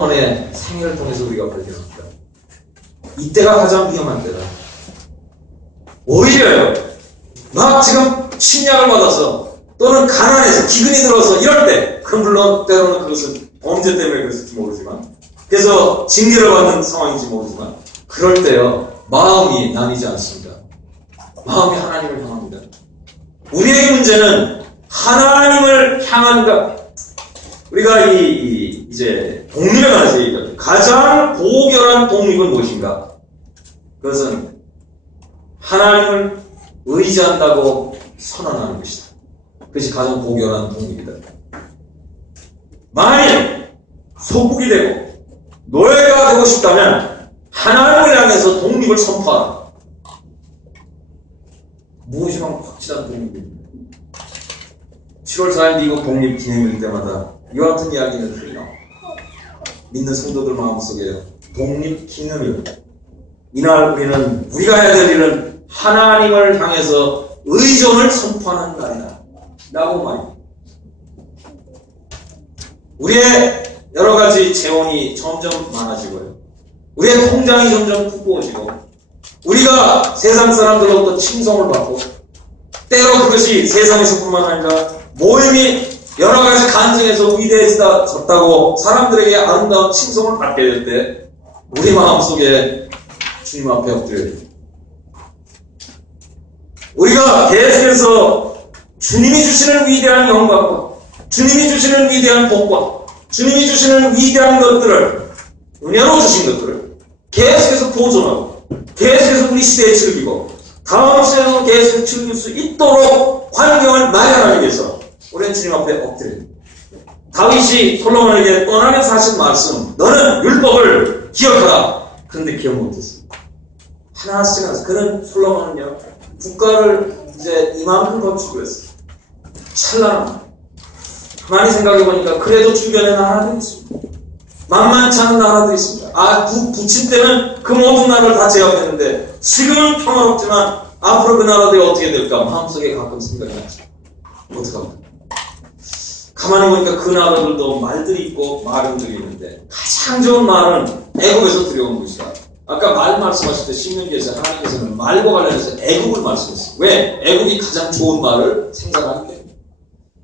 솔로몬의 생애를 통해서 우리가 발견합니다. 이때가 가장 위험한 때다. 오히려요, 막 지금 침략을 받아서 또는 가난해서 기근이 들어서 이럴 때, 그럼 물론 때로는 그것은 범죄 때문에 그랬을지 모르지만, 그래서 징계를 받는 상황인지 모르지만, 그럴 때요, 마음이 나뉘지 않습니다. 마음이 하나님을 향합니다. 우리에게 문제는 하나님을 향한가. 우리가 이제 독립에 관해서 얘기합니다. 가장 고결한 독립은 무엇인가? 그것은 하나님을 의지한다고 선언하는 것이다. 그것이 가장 고결한 독립이다. 만일 소국이 되고 노예가 되고 싶다면 하나님을 향해서 독립을 선포하라. 무엇이랑 확실한 독립입니다. 7월 4일 미국 독립 기념일 때마다 이와 같은 이야기는 흔히 나옵니다. 믿는 성도들 마음속에 독립 기념일, 이날 우리는 우리가 해야 될 일은 하나님을 향해서 의존을 선포하는 날이다 라고 말입니다. 우리의 여러 가지 재원이 점점 많아지고요, 우리의 통장이 점점 두꺼워지고, 우리가 세상 사람들로부터 칭송을 받고, 때로 그것이 세상에서뿐만 아니라 모임이 여러 가지 간증에서 위대해졌다고 사람들에게 아름다운 칭송을 받게 될 때, 우리 마음속에 주님 앞에 엎드려야 됩니다. 우리가 계속해서 주님이 주시는 위대한 영광과 주님이 주시는 위대한 복과 주님이 주시는 위대한 것들을, 은혜로 주신 것들을 계속해서 보존하고 계속해서 우리 시대에 즐기고 다음 시대에도 계속 즐길 수 있도록 환경을 마련하기 위해서 우리는 주님 앞에 엎드려야 됩니다. 다윗이 솔로몬에게 떠나면서 하신 말씀, 너는 율법을 기억하라. 그런데 기억 못했습니다. 하나씩 하나씩. 그는 솔로몬은요, 국가를 이제 이만큼 건축을 했어요. 찬란합니다. 가만히 생각해보니까 그래도 주변에 나라들이 있습니다. 만만치 않은 나라들이 있습니다. 부친 때는 그 모든 나라를 다 제압했는데 지금은 평화롭지만 앞으로 그 나라들이 어떻게 될까 마음속에 가끔 생각이 나죠. 어떡합니까? 가만히 보니까 그 나라들도 말들이 있고 말음들이 있는데 가장 좋은 말은 애굽에서 들여온 것이다. 아까 말 말씀하실 때 신명기에서 하나님께서는 말과 관련해서 애굽을 말씀했어요. 왜? 애굽이 가장 좋은 말을 생산하기 때문에.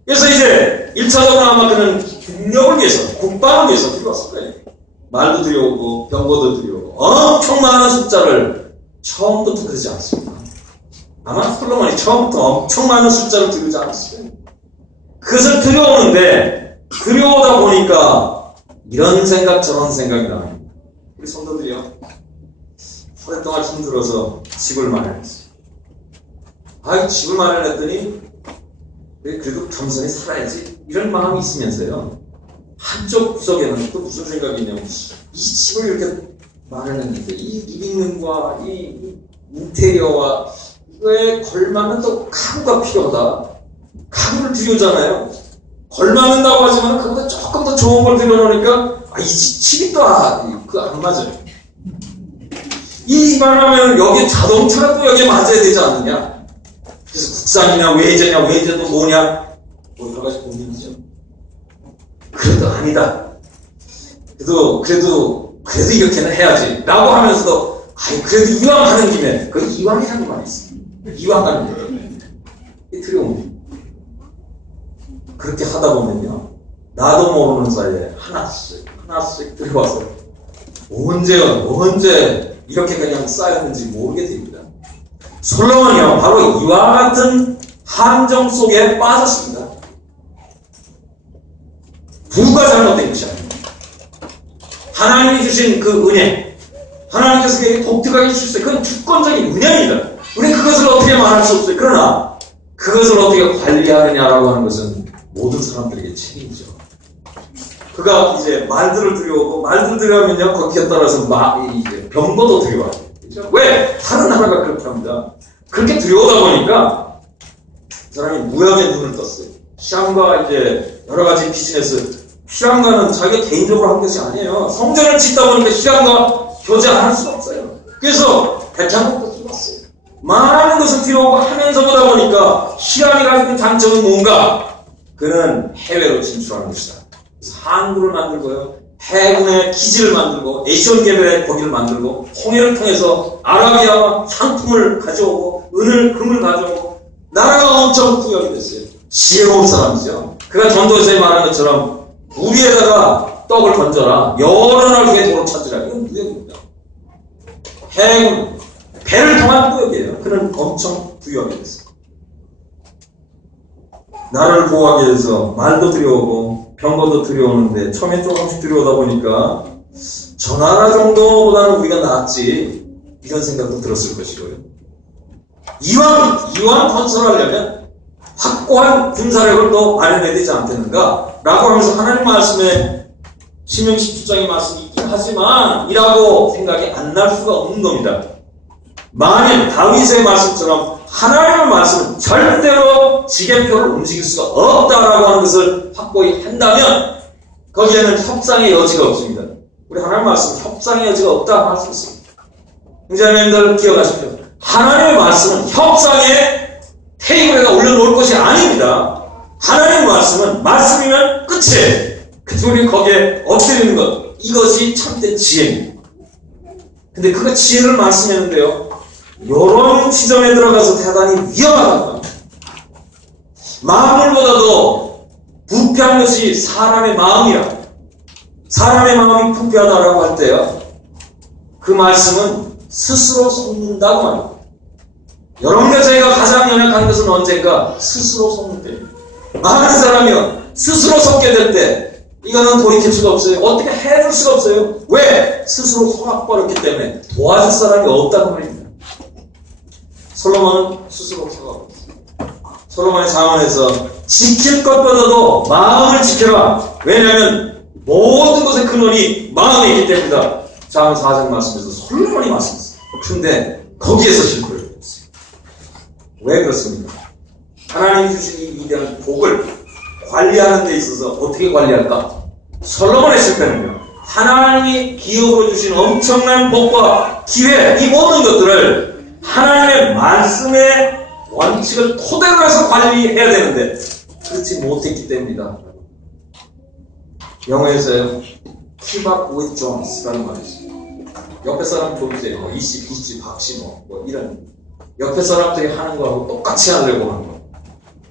그래서 이제 1차적으로 아마 그는 국력을 위해서, 국방을 위해서 들여왔을 거예요. 말도 들여오고 병거도 들여오고 엄청 많은 숫자를, 처음부터 그러지 않습니다. 아마 솔로몬이 처음부터 엄청 많은 숫자를 들여오지 않았을 거예요. 그것을 들여오는데 들여오다 보니까 이런 생각 저런 생각이 나요. 우리 성도들이요, 오랫동안 힘들어서 집을 마련했어요. 집을 마련했더니 그래도 겸손히 살아야지 이런 마음이 있으면서요, 한쪽 구석에는 또 무슨 생각이 있냐면, 이 집을 이렇게 마련했는데 이 리빙룸과 이 인테리어와 이거에 걸맞는 또 가구가 필요하다. 가구를 들여오잖아요. 걸맞는다고 하지만 그보다 조금 더 좋은 걸 들여놓으니까 이 집이 또 안 맞아요. 이만하면 여기 자동차가 또 여기에 맞아야 되지 않느냐. 그래서 국산이냐 외제도 뭐냐, 뭐 여러 가지 고민이죠. 그래도 아니다. 그래도 이렇게는 해야지 라고 하면서도 그래도 이왕 하는 김에, 그 이왕이라는 말이 있어요. 이왕 하는 김에 들여옵니다. 그렇게 하다 보면요, 나도 모르는 사이에 하나씩 들어와서 언제 이렇게 그냥 쌓였는지 모르게 됩니다. 솔로몬이요, 바로 이와 같은 함정 속에 빠졌습니다. 부가 잘못된 것이 아닙니다. 하나님이 주신 그 은혜, 하나님께서 그에게 독특하게 주셨어요. 그건 주권적인 은혜입니다. 우리는 그것을 어떻게 말할 수 없어요. 그러나 그것을 어떻게 관리하느냐라고 하는 것은 모든 사람들에게 책임이죠. 그가 이제 말들을 들여오고, 말들 들여오면요, 거기에 따라서 이제 병거도 들여와요. 그렇죠? 왜? 다른 나라가 그렇게 합니다. 그렇게 들여오다 보니까 그 사람이 무역에 눈을 떴어요. 시람과 이제 여러 가지 비즈니스, 시람과는 자기가 개인적으로 한 것이 아니에요. 성전을 짓다 보니까 시람과 교제 안 할 수 없어요. 그래서 백향목도 들어왔어요. 많은 것을 들여오고 하면서 보다 보니까 시람이 가지고 장점은 뭔가? 그는 해외로 진출하는 것이다. 그래서 항구를 만들고요, 해군의 기지를 만들고 에이션 개발의 거기를 만들고 홍해를 통해서 아라비아와 상품을 가져오고 은을 금을 가져오고 나라가 엄청 부여이 됐어요. 지혜로운 사람이죠. 그가 전도서에 말한 것처럼 물 위에다가 떡을 던져라. 여러 날 후에 돌을 찾으라. 이건 무역입니다. 해군, 배를 통한 무역이에요. 그는 엄청 부유하게 됐어요. 나라를 보호하기 위해서 말도 들여오고 병거도 들여오는데 처음에 조금씩 들여오다 보니까 저 나라 정도보다는 우리가 낫지 이런 생각도 들었을 것이고요. 이왕 건설하려면 확고한 군사력을 더 마련해야 되지 않겠는가 라고 하면서 하나님 말씀에 신명 17장의 말씀이 있긴 하지만 이라고 생각이 안 날 수가 없는 겁니다. 만일 다윗의 말씀처럼 하나님의 말씀은 절대로 지게표를 움직일 수가 없다라고 하는 것을 확고히 한다면 거기에는 협상의 여지가 없습니다. 우리 하나님의 말씀은 협상의 여지가 없다고 할 수 있습니다. 형제자매님들 기억하십시오. 하나님의 말씀은 협상의 테이블에다 올려놓을 것이 아닙니다. 하나님의 말씀은 말씀이면 끝이에요. 그래서 우리 거기에 엎드리는 것, 이것이 참된 지혜입니다. 근데 그가 지혜를 말씀했는데요, 이런 지점에 들어가서 대단히 위험하다고 합니다. 만물보다도 부패한 것이 사람의 마음이라, 사람의 마음이 부패하다라고 할 때요, 그 말씀은 스스로 속는다고 합니다. 여러분과 저희가 가장 연약한 것은 언젠가 스스로 속는 때입니다. 많은 사람이요, 스스로 속게 될 때 이거는 돌이킬 수가 없어요. 어떻게 해줄 수가 없어요. 왜? 스스로 속아버렸기 때문에 도와줄 사람이 없다는 말입니다. 솔로몬은 스스로 속아버렸어요. 솔로몬의 잠언에서 지킬 것보다도 마음을 지켜라. 왜냐하면 모든 것의 근원이 마음에 있기 때문이다. 잠언 4장 말씀에서 솔로몬이 말씀했어요. 근데 거기에서 실패를 했어요. 왜 그렇습니까? 하나님이 주신 이 위대한 복을 관리하는 데 있어서 어떻게 관리할까? 솔로몬의 실패는요, 하나님이 기업으로 주신 엄청난 복과 기회, 이 모든 것들을 하나님의 말씀의 원칙을 토대로 해서 관리해야 되는데 그렇지 못했기 때문이다. 영어에서요, keep up with Jones라는 말이 있어요. 옆에 사람 존재요, 이씨, 비씨, 박씨, 뭐 이런 옆에 사람들이 하는 거하고 똑같이 하려고 하는 거,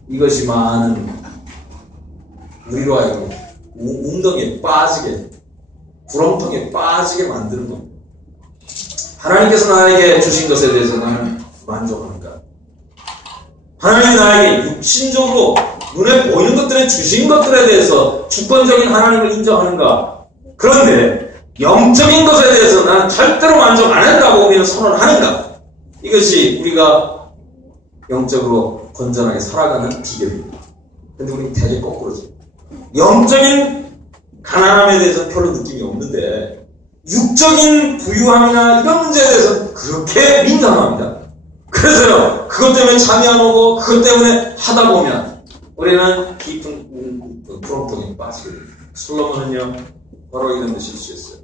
이것이 많은 우리로 하여금 웅덩이에 빠지게, 구렁텅이에 빠지게 만드는 겁니다. 하나님께서 나에게 주신 것에 대해서 나는 만족하는가? 하나님이 나에게 육신적으로 눈에 보이는 것들에 주신 것들에 대해서 주권적인 하나님을 인정하는가? 그런데 영적인 것에 대해서 나는 절대로 만족 안 한다고 우리는 선언하는가? 이것이 우리가 영적으로 건전하게 살아가는 비결입니다. 근데 우리는 대개 거꾸로죠. 영적인 가난함에 대해서는 별로 느낌이 없는데 육적인 부유함이나 이런 문제에 대해서 그렇게 민감합니다. 그래서요, 그것 때문에 잠이 안 오고 그것 때문에 하다 보면 우리는 깊은 구렁텅이에 빠지게 됩니다. 솔로몬은요, 바로 이런 데 실수했어요.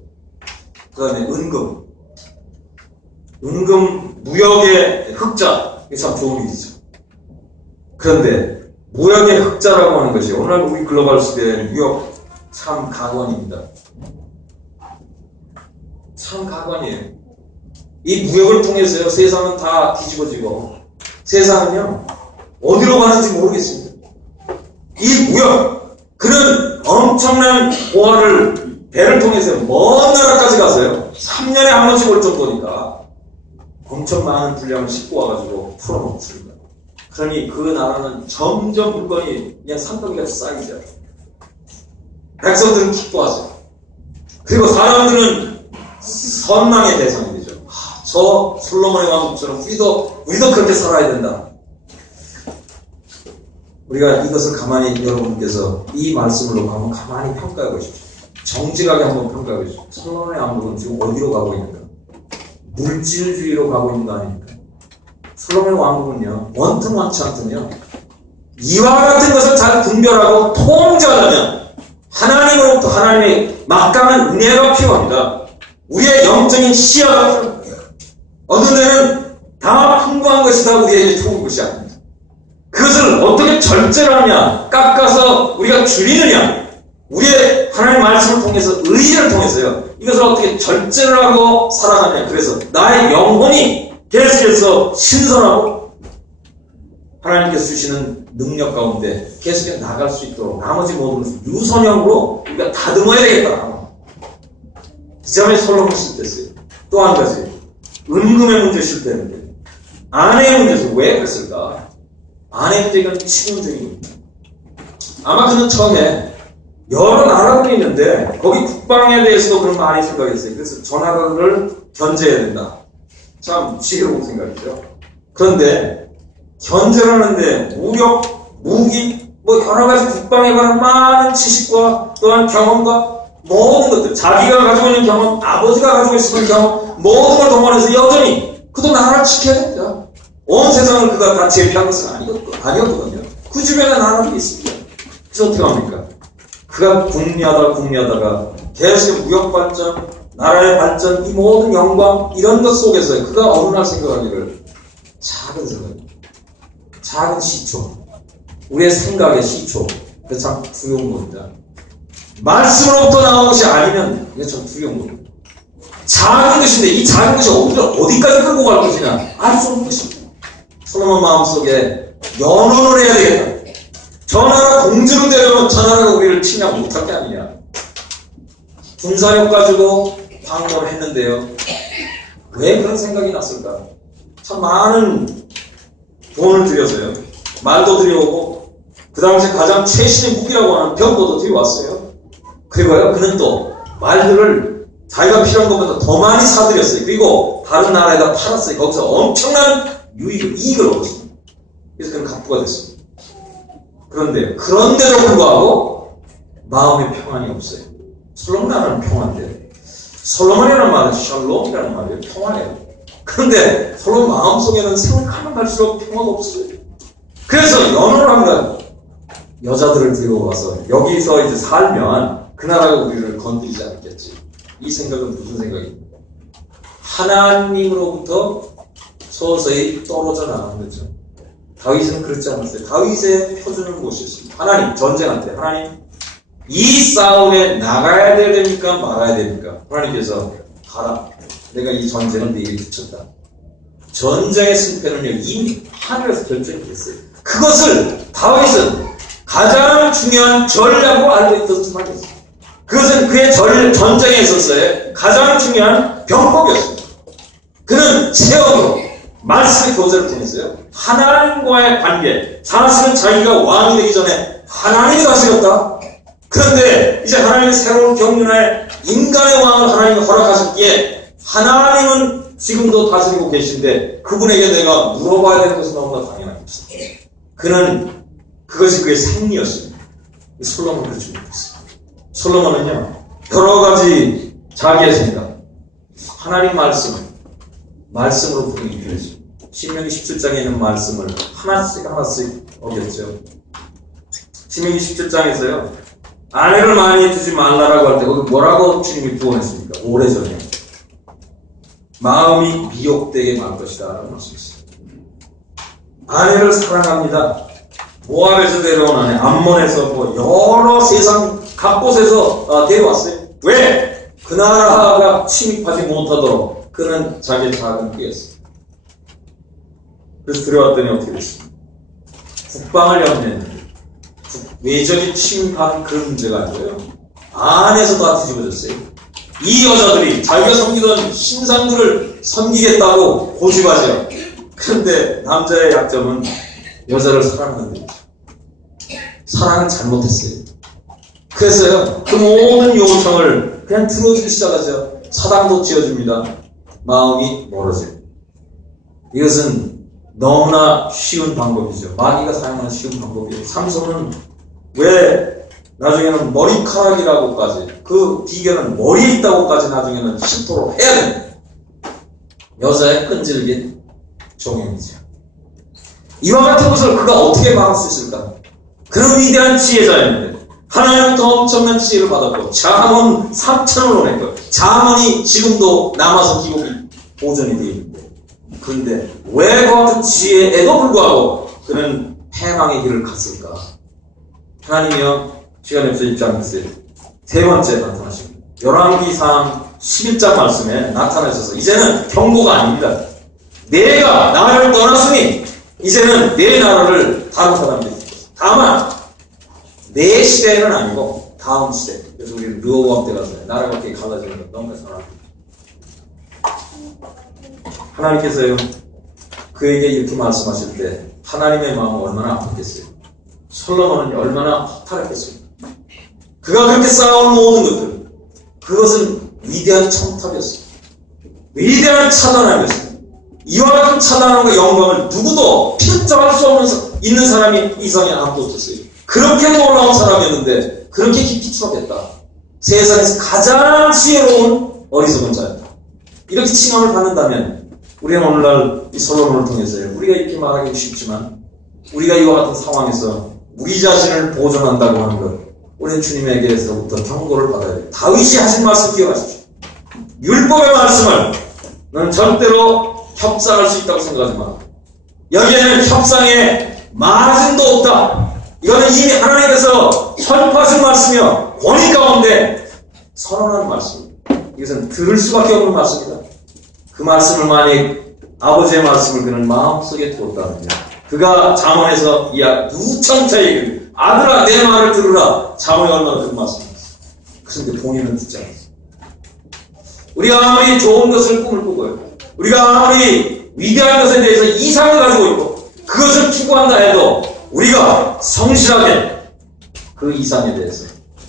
그 다음에 은금, 무역의 흑자, 이게 참 좋은 일이죠. 그런데 무역의 흑자라고 하는 것이 오늘 우리 글로벌 시대의 무역 참 가관입니다. 참 가관이에요. 이 무역을 통해서요, 세상은 다 뒤집어지고 세상은요, 어디로 가는지 모르겠습니다. 이 무역, 그는 엄청난 보화를 배를 통해서 먼 나라까지 가서요, 3년에 한 번씩 올 정도니까 엄청 많은 분량을 싣고 와가지고 풀어놓습니다. 그러니 그 나라는 점점 물건이 그냥 산더미같이 쌓이죠. 백성들은 기뻐하죠. 그리고 사람들은 선망의 대상이 되죠. 저 솔로몬의 왕국처럼 우리도 그렇게 살아야 된다. 우리가 이것을 가만히 여러분께서 이 말씀을 놓고 한번 가만히 평가해 보십시오. 정직하게 한번 평가해 보십시오. 솔로몬의 왕국은 지금 어디로 가고 있는가? 물질주의로 가고 있는 거 아닙니까? 솔로몬의 왕국은요, 원튼 원치 않더며 이와 같은 것을 잘 분별하고 통제하려면 하나님으로부터 하나님의 막강한 은혜가 필요합니다. 우리의 영적인 시야가 필요합니다. 어떤 데는 다 풍부한 것이 다 우리에게 좋은 것이 아닙니다. 그것을 어떻게 절제를 하냐, 깎아서 우리가 줄이느냐, 우리의 하나님 말씀을 통해서, 의지를 통해서요, 이것을 어떻게 절제를 하고 살아가냐. 그래서 나의 영혼이 계속해서 신선하고 하나님께서 주시는 능력 가운데 계속해서 나갈 수 있도록 나머지 모든 것을 유선형으로 우리가 다듬어야 되겠다. 그 점에 솔로몬이 실패했어요. 또 한 가지, 은금의 문제 실패했는데, 아내의 문제에서 왜 그랬을까? 아내의 문제가 치명적입니다. 아마 그는 처음에 여러 나라들이 있는데 거기 국방에 대해서도 그런 많이 생각했어요. 그래서 저 나라를 견제해야 된다. 참 지혜로운 생각이죠. 그런데 견제를 하는데 무력, 무기, 뭐 여러 가지 국방에 관한 많은 지식과 또한 경험과 모든 것들, 자기가 가지고 있는 경험, 아버지가 가지고 있었던 경험, 모든 걸 동원해서 여전히 그도 나라를 지켜야 됩니다. 온 세상을 그가 다 제패한 것은 아니었거든요. 그 주변에 나라들이 있습니다. 그래서 어떻게 합니까? 그가 궁리하다가 계속 무역 발전, 나라의 발전, 이 모든 영광, 이런 것 속에서 그가 어느 날 생각하기를 작은 생각입니다. 작은 시초. 우리의 생각의 시초. 그게 참 두려운 겁니다. 말씀으로부터 나온 것이 아니면 이게 참 두려운 겁니다. 작은 것인데 이 작은 것이 어디까지 끌고 갈 것이냐? 알 수 없는 것입니다. 솔로몬 마음속에 연원을 해야 되겠다. 저 나라 공주로 되려면 저 나라가 우리를 침략 못할 게 아니냐. 군사력 가지고 방어를 했는데요. 왜 그런 생각이 났을까? 참 많은 돈을 들여서요. 말도 들여오고 그 당시 가장 최신의 무기라고 하는 병거도 들여왔어요. 그리고요, 그는 또 말들을 자기가 필요한 것보다 더 많이 사들였어요. 그리고 다른 나라에다 팔았어요. 거기서 엄청난 이익을 얻었습니다. 그래서 그는 갑부가 됐습니다. 그런데도 불구하고 마음의 평안이 없어요. 솔로몬이라는 평안인데, 솔로몬이라는 말은 샬롬이라는 말이에요. 평안이에요. 그런데 솔로몬 마음속에는 생각하면 갈수록 평화가 없어요. 그래서 연호를 합니다. 여자들을 들고 가서 여기서 이제 살면 그 나라가 우리를 건드리지 않겠지. 이 생각은 무슨 생각입니까? 하나님으로부터 서서히 떨어져 나가는 거죠. 다윗은 그렇지 않았어요. 다윗의 표준은 무엇이었습니까? 하나님, 전쟁할 때 하나님, 이 싸움에 나가야 됩니까? 말아야 됩니까? 하나님께서 가라. 내가 이 전쟁을 네게 붙였다. 전쟁의 승패는요, 이미 하늘에서 결정이 됐어요. 그것을 다윗은 가장 중요한 전략으로 알고 있었지 말이었어요. 그것은 그의 전쟁에 있었어요. 가장 중요한 병법이었습니다. 그는 체험으로 말씀의 교제를 통해서요, 하나님과의 관계, 사실은 자기가 왕이 되기 전에 하나님이 다스렸다. 그런데 이제 하나님의 새로운 경륜하에 인간의 왕을 하나님이 허락하셨기에 하나님은 지금도 다스리고 계신데 그분에게 내가 물어봐야 되는 것은 너무나 당연한 것입니다. 그는 그것이 그의 생리였습니다. 솔로몬을 그렇게 못했어요. 솔로몬은요, 여러 가지 자기의 생각, 하나님 말씀으로 분명히 이루어집니다. 신명기 17장에 있는 말씀을 하나씩 어겼죠. 신명기 17장에서요, 아내를 많이 두지 말라라고 할 때 거기 뭐라고 주님이 구원했습니까? 오래전에 마음이 미혹되게 말 것이다 라는 말씀이었어요. 아내를 사랑합니다. 모압에서 데려온 아내, 암몬에서 뭐 여러 세상 각곳에서 데려왔어요. 왜? 그 나라가 침입하지 못하도록 그는 자기의 작은 꾀였어요. 그래서 들어왔더니 어떻게 됐습니까? 국방을 염려했는데 외적인 침입하는 그런 문제가 아니고요, 안에서 다 뒤집어졌어요. 이 여자들이 자기가 섬기던 신상들을 섬기겠다고 고집하죠. 그런데 남자의 약점은 여자를 사랑하는 거죠. 사랑을 잘못했어요. 그래서요, 그 모든 요청을 그냥 들어주기 시작하죠. 사당도 지어줍니다. 마음이 멀어져요. 이것은 너무나 쉬운 방법이죠. 마귀가 사용하는 쉬운 방법이에요. 삼손은 왜 나중에는 머리카락이라고까지, 그 비결은 머리에 있다고까지 나중에는 신토록 해야 됩니다. 여자의 끈질긴 종행이죠. 이와 같은 것을 그가 어떻게 막을 수 있을까? 그런 위대한 지혜자였는데 하나님부터 엄청난 지혜를 받았고 잠언 3,000원을 냈고 잠언이 지금도 남아서 기록이 보존이 되어 있는데, 그런데 왜 그 같은 지혜에도 불구하고 그는 패망의 길을 갔을까? 하나님이여, 시간이 없어 입장했어요. 세 번째 나타나십니다. 열왕기상 11장 말씀에 나타나셔서 이제는 경고가 아닙니다. 내가 나를 떠났으니 이제는 내 나라를 다른 사람이 됐습니다. 다만 내 시대는 아니고 다음 시대. 그래서 우리는 르호보암 때 가서 나라가 어떻게 갈라지는 것 너무나 잘 압니다. 하나님께서요 그에게 이렇게 말씀하실 때 하나님의 마음은 얼마나 아팠겠어요. 솔로몬은 얼마나 허탈했겠어요. 그가 그렇게 쌓아온 모든 것들 그것은 위대한 첨탑이었어요. 위대한 차단함이었어요. 이와 같은 차단함과 영광을 누구도 필적할 수 없는 있는 사람이 이상에 아무도 없었어요. 그렇게 놀라운 사람이었는데 그렇게 깊이 추억했다. 세상에서 가장 지혜로운 어리석은 자였다. 이렇게 칭함을 받는다면 우리는 오늘날 이 솔로몬을 통해서요. 우리가 이렇게 말하기 쉽지만 우리가 이와 같은 상황에서 우리 자신을 보존한다고 하는 것 우리는 주님에게서부터 경고를 받아야 돼요. 다윗이 하신 말씀 기억하십시오. 율법의 말씀을 너는 절대로 협상할 수 있다고 생각하지 마. 여기에는 협상의 마진도 없다. 이거는 이미 하나님께서 선포하신 말씀이요 권위 가운데 선언하는 말씀입니다. 이것은 들을 수밖에 없는 말씀이다. 그 말씀을 만약 아버지의 말씀을 그는 마음속에 두었다면요 그가 잠언에서 누천차에게 아들아 내 말을 들으라. 잠언에 얼마나 큰 말씀이었어. 그런데 본인은 듣지 않았어. 우리가 아무리 좋은 것을 꿈을 꾸고요 우리가 아무리 위대한 것에 대해서 이상을 가지고 있고 그것을 추구한다 해도 우리가 성실하게 그 이상에 대해서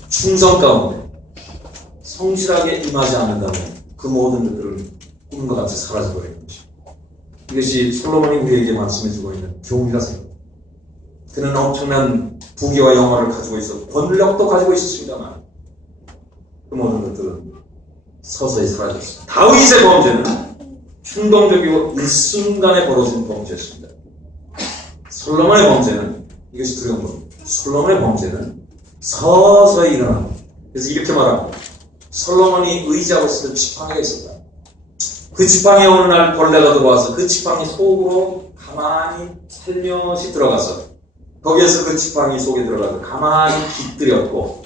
충성 가운데 성실하게 임하지 않는다면 그 모든 것들은 꿈과 같이 사라져버리는 것입니다. 이것이 솔로몬이 우리에게 말씀해주고 있는 교훈이라 생각합니다. 그는 엄청난 부귀와 영화를 가지고 있어 권력도 가지고 있었습니다만 그 모든 것들은 서서히 사라졌습니다. 다윗의 범죄는 충동적이고 일순간에 벌어진 범죄였습니다. 솔로몬의 범죄는 이것이 두려운 겁니다. 솔로몬의 범죄는 서서히 일어납니다. 그래서 이렇게 말합니다. 솔로몬이 의지하고 있었던 지팡이가 있었다. 그 지팡이에 어느 날 벌레가 들어와서 그 지팡이 속으로 가만히 살며시 들어가서 거기에서 그 지팡이 속에 들어가서 가만히 깃들였고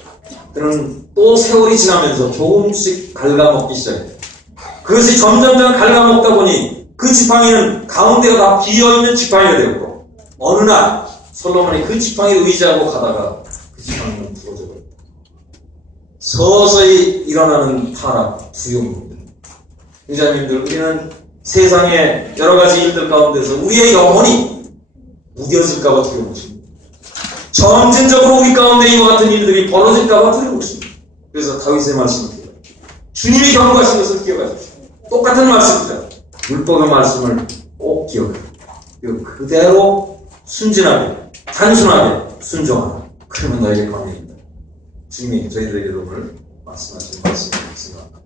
그는 또 세월이 지나면서 조금씩 갉아먹기 시작했다. 그것이 점점점 갉아먹다 보니 그 지팡이는 가운데가 다 비어있는 지팡이가 되었고 어느 날 솔로몬이 그 지팡이를 의지하고 가다가 그 지팡이는 부러져 버렸다. 서서히 일어나는 타락, 두려움입니다. 형제자매님들, 우리는 세상의 여러 가지 일들 가운데서 우리의 영혼이 무뎌질까봐 두려운 것입니다. 점진적으로 우리 가운데 이와 같은 일들이 벌어질까봐 두려운 것입니다. 그래서 다윗의 말씀을 기억하십시오. 주님이 경고하신 것을 기억하십시오. 똑같은 말씀입니다. 율법의 말씀을 꼭 기억하십시오. 그리고 그대로 순진하게, 단순하게 순종하라. 그러면 너에게 권리입니다. 주님이 저희들에게 오늘 말씀하신 말씀을 생각합니다.